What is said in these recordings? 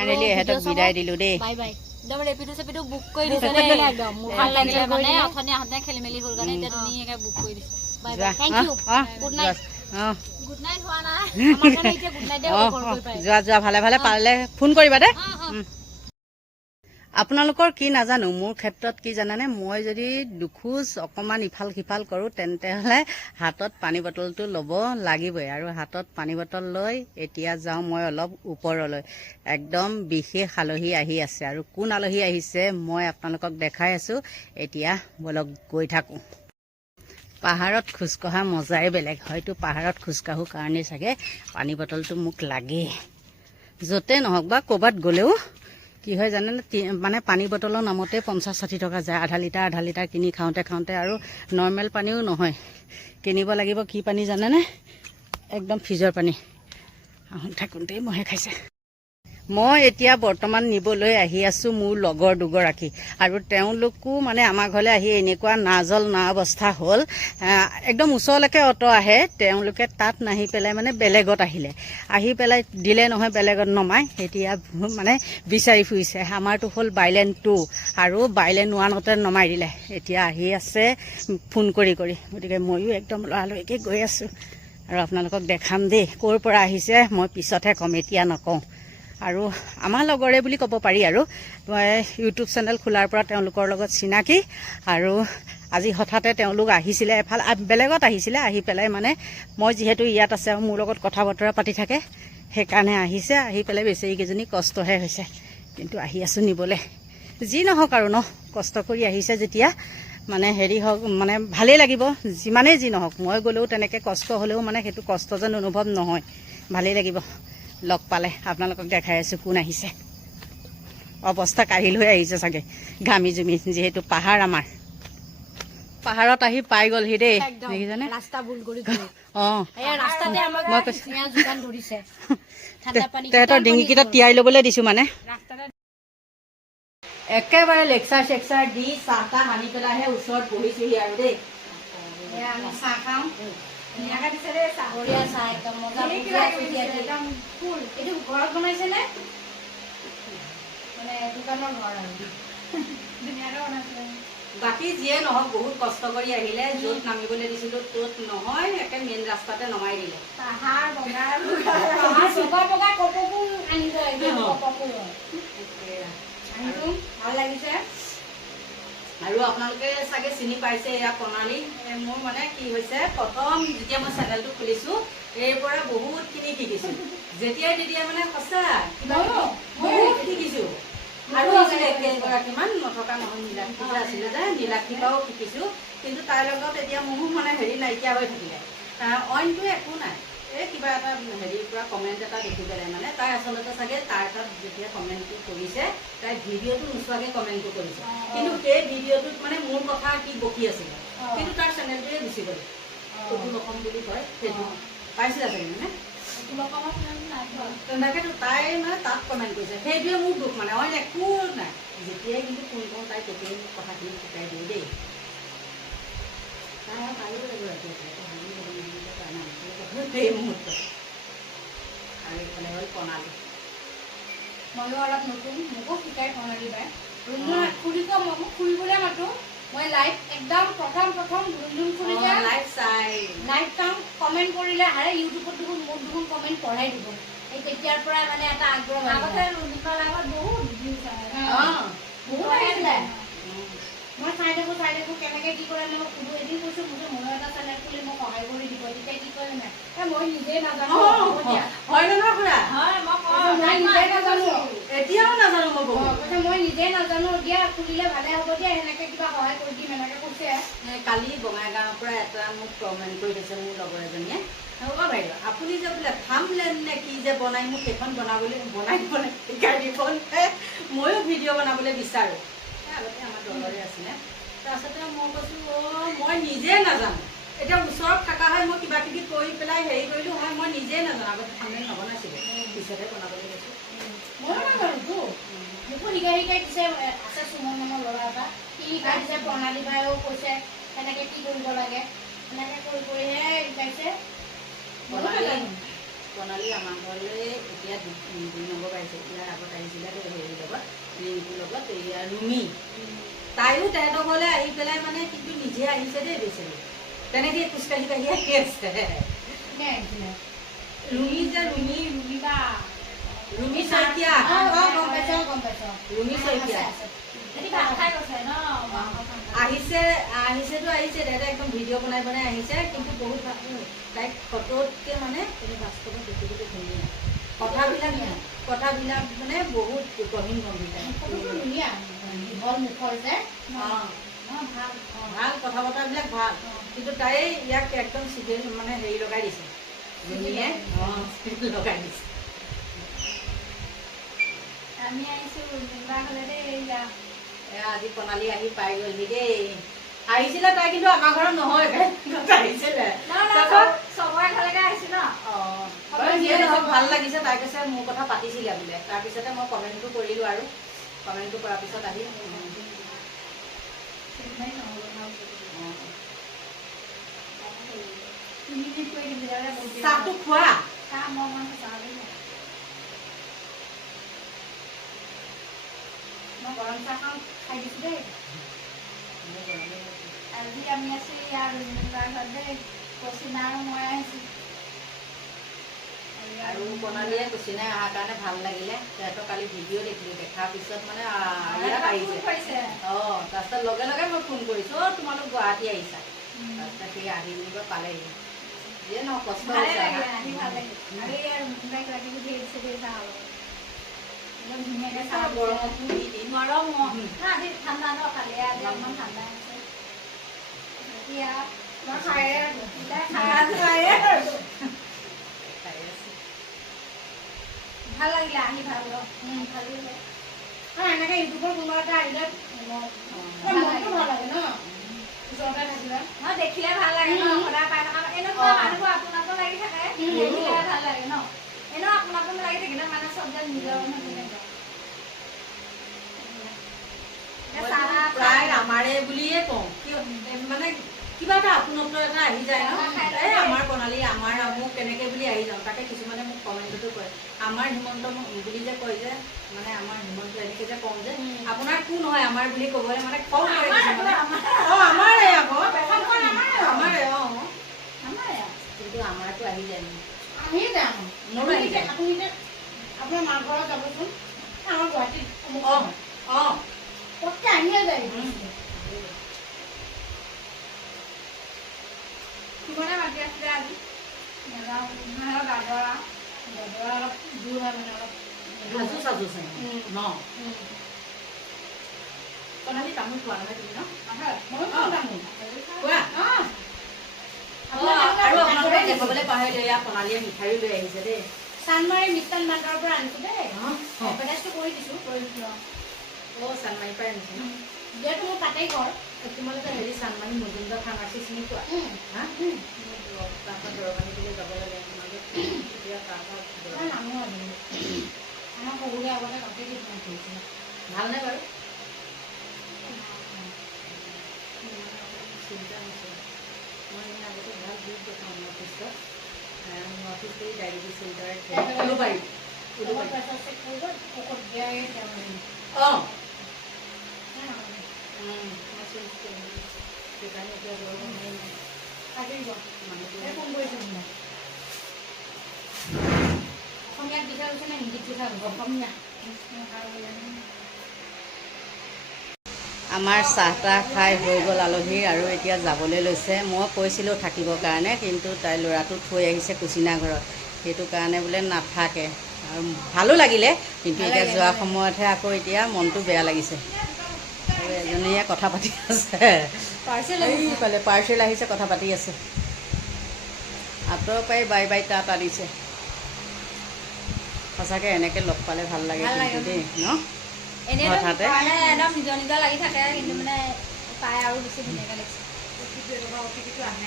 Finally এহেতক বিদায় দিলো দেই বাই বাই একদম ৰেপিডো চেপিডো বুক কৰি দিছে দেই একদম মোৰ ভাল লাগিলে মানে অথনি আহোঁতে খেলি মেলি হ'ল কাৰণে এতিয়া ধুনীয়াকৈ বুক কৰি দিছে bye bye thank you good night good night হোৱা নাই আমাৰ কাৰণে এতিয়া গুড নাইট দে কল কৰি পায় যোৱা ভালে ভালে পালে ফোন কৰিবা দে আপোনালোকৰ কি নাজানো মোৰ ক্ষেত্ৰত কি জানানে মই যদি দুখোজ অকণমান ইফাল সিফাল কৰোঁ তেন্তে হ'লে হাতত পানী বটলটো ল'ব লাগিবই আৰু হাতত পানী বটল লৈ এতিয়া যাওঁ মই অলপ ওপৰলৈ একদম বিশেষ আলহী আহি আছে আৰু কোন আলহী আহিছে মই আপোনালোকক দেখাই আছোঁ এতিয়া বলক গৈ থাকোঁ পাহাৰত খোজকঢ়া মজাই বেলেগ হয়তো পাহাৰত খোজকাঢ়োঁ কাৰণেই চাগে পানী বটলটো মোক লাগে য'তে নহওক বা ক'ৰবাত গ'লেও কি হয় জানেনে মানে পানী বটলৰ নামতে 50-60 টকা যায় আধা লিটাৰ কিনি খাওঁতে আৰু নৰ্মেল পানীও নহয় কিনিব লাগিব কি পানী জানেনে একদম ফ্ৰিজৰ পানী থাকোঁতেই মহে খাইছে মই এতিয়া বৰ্তমান নিবলৈ আহি আছোঁ মোৰ লগৰ দুগৰাকী আৰু তেওঁলোকো মানে আমাৰ ঘৰলৈ আহি এনেকুৱা নাজল না অৱস্থা হ'ল একদম ওচৰলৈকে অটো আহে তেওঁলোকে তাত নাহি পেলাই মানে বেলেগত আহি পেলাই দিলে নহয় বেলেগত নমাই এতিয়া মানে বিচাৰি ফুৰিছে আমাৰতো হ'ল বাইলেন 2 আৰু বাইলেন 1তে নমাই দিলে এতিয়া আহি আছে ফোন কৰি গতিকে ময়ো একদম লৰালৰিকৈ গৈ আছোঁ আৰু আপোনালোকক দেখাম দেই ক'ৰ পৰা আহিছে মই পিছতহে ক'ম এতিয়া নকওঁ আৰু আমাৰ লগৰে বুলি ক'ব পাৰি আৰু ইউটিউব চেনেল খোলাৰ পৰা তেওঁলোকৰ লগত চিনাকি আৰু আজি হঠাতে তেওঁলোক আহিছিলে এফাল বেলেগত আহিছিলে আহি পেলাই মানে মই যিহেতু ইয়াত আছে আৰু মোৰ লগত কথা বতৰা পাতি থাকে সেইকাৰণে আহিছে আহি পেলাই বেচেৰীকেইজনী কষ্টহে হৈছে কিন্তু আহি আছোঁ নিবলৈ যি নহওক আৰু কষ্ট কৰি আহিছে যেতিয়া মানে হেৰি হওক মানে ভালেই লাগিব যিমানেই যি নহওক মই গ'লেও তেনেকৈ কষ্ট হ'লেও মানে সেইটো কষ্ট যেন অনুভৱ নহয় ভালেই লাগিব লগ পালে আপোনালোকক দেখাই আছোঁ কোন আহিছে অৱস্থা কাঢ়ি লৈ আহিছে চাগে ঘামি জুমি যিহেতু পাহাৰ আমাৰ পাহাৰত আহি পাই গ'লহি দেই দেখিছেনে ৰাস্তা ভুল কৰি তেহেঁতৰ ডিঙিকেইটা তিয়াই ল'বলৈ দিছোঁ মানে একেবাৰে লেকচাৰ চেকচাৰ দি চাহ তাহ আনি পেলাইহে ওচৰত বহিছোহি আৰু দেই চাহ খাওঁ ধুনীয়াকৈ দিছে দেই চাহৰীয়া চাহ একদম মজা একদম ফুল এইটো ঘৰত বনাইছেনে মানে দোকানৰ ঘৰ আৰু ধুনীয়াকৈ বনাইছিলে বাকী যিয়ে নহওক বহুত কষ্ট কৰি আহিলে য'ত নামিবলৈ দিছিলোঁ ত'ত নহয় একে মেইন ৰাস্তাতে নমাই দিলে পাহাৰ বগা কপকো আনিছে ভাল লাগিছে আৰু আপোনালোকে চাগে চিনি পাইছে এয়া প্ৰণালী মোৰ মানে কি হৈছে প্ৰথম যেতিয়া মই চেনেলটো খুলিছোঁ এই পৰা বহুতখিনি শিকিছোঁ যেতিয়াই তেতিয়াই মানে সঁচা বহুত শিকিছোঁ আৰু আছিলে কেইগৰাকীমান নথকা নহয় নীলাক্ষীপা আছিলে যে নীলাক্ষীপাও শিকিছোঁ কিন্তু তাইৰ লগত এতিয়া মোৰ মানে হেৰি নাইকিয়া হৈ থাকিলে অইনটো একো নাই এই কিবা এটা হেৰিৰ পৰা কমেণ্ট এটা দেখি পেলাই মানে তাই আচলতে চাগে তাৰ তাত যেতিয়া কমেণ্টটো কৰিছে তাই ভিডিঅ'টো নোচোৱাকৈ কমেণ্টটো কৰিছে কিন্তু সেই ভিডিঅ'টোত মানে মোৰ কথা কি বকি আছিলে কিন্তু তাৰ চেনেলটোৱে গুচি গ'ল কুতুল অসম বুলি কয় সেইটো পাইছিলে চাগে মানে তেনেকৈতো তাই মানে তাত কমেণ্ট কৰিছে সেইটোৱে মোৰ দুখ মানে অইন একো নাই যেতিয়াই কিন্তু ফোন কৰোঁ তাই তেতিয়াই মোক কথাখিনি শিকাই দিওঁ দেই তাই পাৰিব লাগিব সেই মুহূৰ্তত আৰু এইফালে হ'ল প্ৰণালী ময়ো অলপ নতুন মোকো শিকাই প্ৰণালী বাই খুৰীক মোক ফুৰিবলৈ মাতোঁ মই লাইভ একদম প্ৰথম ৰুমঝুম খুলি যায় লাইভ চাই লাইভ চাওঁ কমেণ্ট কৰিলে আৰে ইউটিউবত দেখোন মোক দেখোন কমেণ্ট পঢ়াই দিব এই তেতিয়াৰ পৰাই মানে এটা আগ্ৰহ আগতে ৰুমঝুমৰ আগত বহুত বহুত আহিছিলে মই চাই থাকোঁ কেনেকৈ কি কৰে মই সুধোঁ এদিন কৈছোঁ মোকে ময়ো এটা চেনেল খুলি মোক সহায় কৰি দিব তেতিয়া কি কৰে নাই মই নিজেই নাজানো হয় নহয় খুৰা মই নিজেই নাজানো এতিয়াও নাজানো মই নিজেই নাজানো দিয়া খুলিলে ভালে হ'ব দিয়া সেনেকৈ কিবা সহায় কৰি দিম এনেকৈ কৈছে কালি বঙাইগাঁৱৰ পৰা এটা মোক কমেণ্ট কৰি দিছে মোৰ লগৰ এজনীয়ে হ'ব বাইদেউ আপুনি যে বোলে থাম্বনেইল নে কি যে বনাই মোক সেইখন বনাই শিকাই দিব ময়ো ভিডিঅ' বনাবলৈ বিচাৰোঁ আগতে আমাৰ দলৰে আছিলে তাৰপিছতে মই কৈছোঁ মই নিজে নাজানো এতিয়া ওচৰত থকা হয় মই কিবা কিবি কৰি পেলাই হেৰি কৰিলোঁ হয় মই নিজেই নাজানো আগতে থাম্বনেইল নবনাইছিলোঁ পিছতে বনাবলৈ গৈছোঁ ময়ো নাজানোতো মোকো শিকাই দিছে আছে সুমন নামৰ ল'ৰা এটা সি শিকাই দিছে প্ৰণালী বায়েও কৈছে সেনেকৈ কি কৰিব লাগে সেনেকৈ কৰিহে শিকাইছে প্ৰণালী আমাৰ ঘৰলৈ এতিয়া 2 নম্বৰ পাইছে। ইয়াৰ আগত আহিছিলে হেৰিৰ লগত, ৰিংকুৰ লগত, এয়া ৰুমি। তাইও তেহেঁতৰ ঘৰলৈ আহি পেলাই মানে কিন্তু নিজে আহিছে দেই বেচেৰি। তেনেকৈ খোজকাঢ়ি কাঢ়ি আহি আছে। ৰুমি যে ৰুমি শইকীয়া, ৰুমি শইকীয়া আহিছেতো আহিছে। দাদা একদম ভিডিঅ' বনাই বনাই আহিছে, কিন্তু বহুত তাইক ফটোতকৈ মানে বাস্তৱত দেখিবলৈ ধুনীয়া। কথাবিলাক মানে বহুত গহীন গম্ভীৰ। ভাল কথা বতৰাবিলাক ভাল, কিন্তু তাই ইয়াক একদম চিভিল মানে হেৰি লগাই দিছে, ধুনীয়া লগাই দিছে। আমি আহিছো আজি প্ৰণালী আহি পাই গ'লহি দেই। আহিছিলে তাই, কিন্তু আমাৰ ঘৰত নহয়, আহিছিলে চবৰে ঘৰলৈকে আহিছো ন। যিয়ে নহওক ভাল লাগিছে। তাই কৈছে মোৰ কথা পাতিছিলে বোলে। তাৰপিছতে মই কমেণ্টটো কৰিলোঁ, আৰু কমেণ্টটো কৰাৰ পিছত আহি চাহটো খোৱা। মই গৰম চাহ খাই দিছো দেই। আজি আমি আছো ইয়াৰ ঘৰত দেই। কচিনা আৰু মই আহিছো। আৰু প্ৰণালীয়ে কুচিনাই অহাৰ কাৰণে ভাল লাগিলে। সিহঁতৰ কালি ভিডিঅ' দেখিলোঁ, দেখাৰ পিছত মানে ইয়াত আহিছে। তাৰপিছত লগে লগে মই ফোন কৰিছোঁ, তোমালোক গুৱাহাটী আহিছা। তাৰপিছত সেই আহি বুলিব পালেহি। যিয়ে নহওক কষ্ট হৈছে। ঠাণ্ডা ন, কালি আজি অকমান ঠাণ্ডা আছে। এতিয়া ভাল লাগিলে আহি, ভাল লাগিলে। এনেকে ইউটিউবৰ কোনোবা এটা আহিলে মনটো ভাল লাগে ন, ওচৰতে থাকিলে দেখিলে ভাল লাগে ন। সদায় পাই থকা এনেকুৱা মানুহবোৰ আপোনাকো লাগি থাকে, দেখিলে ভাল লাগে ন। এনেও আপোনাকো লাগি থাকিলে মানে চব যেন নিজৰ প্ৰায় আমাৰে বুলিয়ে কওঁ, মানে কিবা এটা আপোনত্ব এটা আহি যায় ন। এই আমাৰ প্ৰণালী, আমাৰ আমুক কেনেকে বুলি আহি যাওঁ। তাকে কিছুমানে মোক কমেণ্টতো কয়, আমাৰ হিমন্ত বুলি যে কয় যে, মানে আমাৰ হিমন্ত এনেকে যে কওঁ যে, আপোনাৰ কোন হয় আমাৰ বুলি ক'বলৈ মানে খং কৰে কিছুমানে। আমাৰে আকৌ আমাৰে কিন্তু আমাৰতো আহি যায়, মোৰো আহি যায়। আপোনাৰ মাৰ ঘৰত যাবচোন, আমাৰ গুৱাহাটীত পটকে আহিয়ে যায়। কিমানে মাতি আছিলে আজি গাজৰা অলপ দূৰ হয়, মানে অলপ সাজু ন। প্ৰণালী তামোল খোৱা নহয় তুমি ন? ময়ো খাওঁ তামোল। খোৱা আৰু আপোনালোকে দেখাবলৈ পাহৰিলে, ইয়াত প্ৰণালীয়ে মিঠাইও লৈ আহিছে দেই। চানমাৰী মিষ্টান ভাণ্ডাৰৰ পৰা আনিছো দেই। এডভাৰটাইজটো কৰি দিছো। চানমাৰীৰ পৰা আনিছে ন? যিহেতু মোৰ তাতেই ঘৰ। তোমালোকে হেৰি চানমাৰী মজুমদাৰ ফাৰ্মাচী চিনি পোৱা? তাৰপৰা দৰৱ আনিবলৈ যাব লাগে তোমালোকে। আমাৰ সৰুৰে আগতে তাতে কৰিছিলে। ভালনে বাৰু? চিন্তা হৈছে। মই এনে আগতে ভাল দুখ দেখাওঁ মোৰ অফিচত। মোৰ অফিচটো ডায়েবেটিছ চেণ্টাৰ উলুবাৰী। সেইকাৰণে এতিয়া বৰ নাই। অসমীয়াত পিঠা হৈছে নে হিন্দীত পিঠা হৈছে? অসমীয়া। আমাৰ চাহ তাহ খাই হৈ গ'ল আলহীৰ, আৰু এতিয়া যাবলৈ লৈছে। মই কৈছিলোঁ থাকিবৰ কাৰণে, কিন্তু তাই ল'ৰাটো থৈ আহিছে কুচিনা ঘৰত, সেইটো কাৰণে বোলে নাথাকে। আৰু ভালো লাগিলে, কিন্তু এতিয়া যোৱা সময়তহে আকৌ এতিয়া মনটো বেয়া লাগিছে। আৰু এজনীয়ে কথা পাতি আছে, পাৰ্চেল আহিছে, কথা পাতি আছে। আঁতৰৰ পৰাই বাই বাই তাত আনিছে। সঁচাকৈ এনেকৈ লগ পালে ভাল লাগে কিন্তু দেই ন। হঠাতে একদম নিজৰ নিজৰ লাগি থাকে, কিন্তু মানে পাই আৰু বেছি ধুনীয়াকৈ লাগিছে।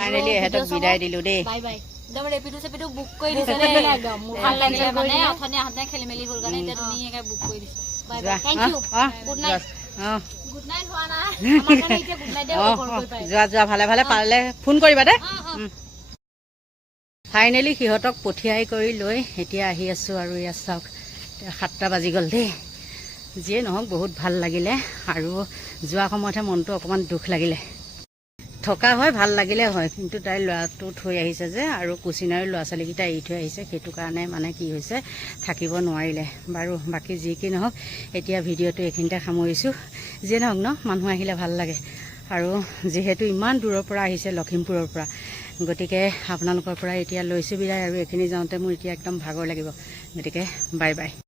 ফাইনেলি এহেঁতক বিদায় দিলোঁ দেই। Bye bye. একদম ৰেপিডো চেপিডো বুক কৰি দিছে দেই। একদম মোৰ ভাল লাগিলে মানে, অথনি আহোঁতে খেলি মেলি হ'ল কাৰণে এতিয়া ধুনীয়াকৈ বুক কৰি দিছে। Bye bye, thank you. Good night. Good night হোৱা নাই, আমাৰ কাৰণে এতিয়া গুড নাইটে হ'ব। যোৱা ভালে ভালে পালে ফোন কৰিবা দে। ফাইনেলি সিহঁতক পঠিয়াই কৰি লৈ এতিয়া আহি আছোঁ আৰু ইয়াত চাওক 7টা বাজি গ'ল দেই। যিয়ে নহওক বহুত ভাল লাগিলে আৰু যোৱা সময়তহে মনটো অকণমান দুখ লাগিলে। থকা হয় ভাল লাগিলে হয়, কিন্তু তাইৰ ল'ৰাটো থৈ আহিছে যে আৰু কুচিনাৰ ল'ৰা ছোৱালীকেইটা এৰি থৈ আহিছে, সেইটো কাৰণে মানে কি হৈছে থাকিব নোৱাৰিলে। বাৰু বাকী যি কি নহওক এতিয়া ভিডিঅ'টো এইখিনিতে সামৰিছোঁ। যিয়ে নহওক ন, মানুহ আহিলে ভাল লাগে আৰু যিহেতু ইমান দূৰৰ পৰা আহিছে লখিমপুৰৰ পৰা, গতিকে আপোনালোকৰ পৰা এতিয়া লৈছোঁ বিদায় আৰু এইখিনি যাওঁতে মোৰ এতিয়া একদম ভাগৰ লাগিব। গতিকে বাই বাই।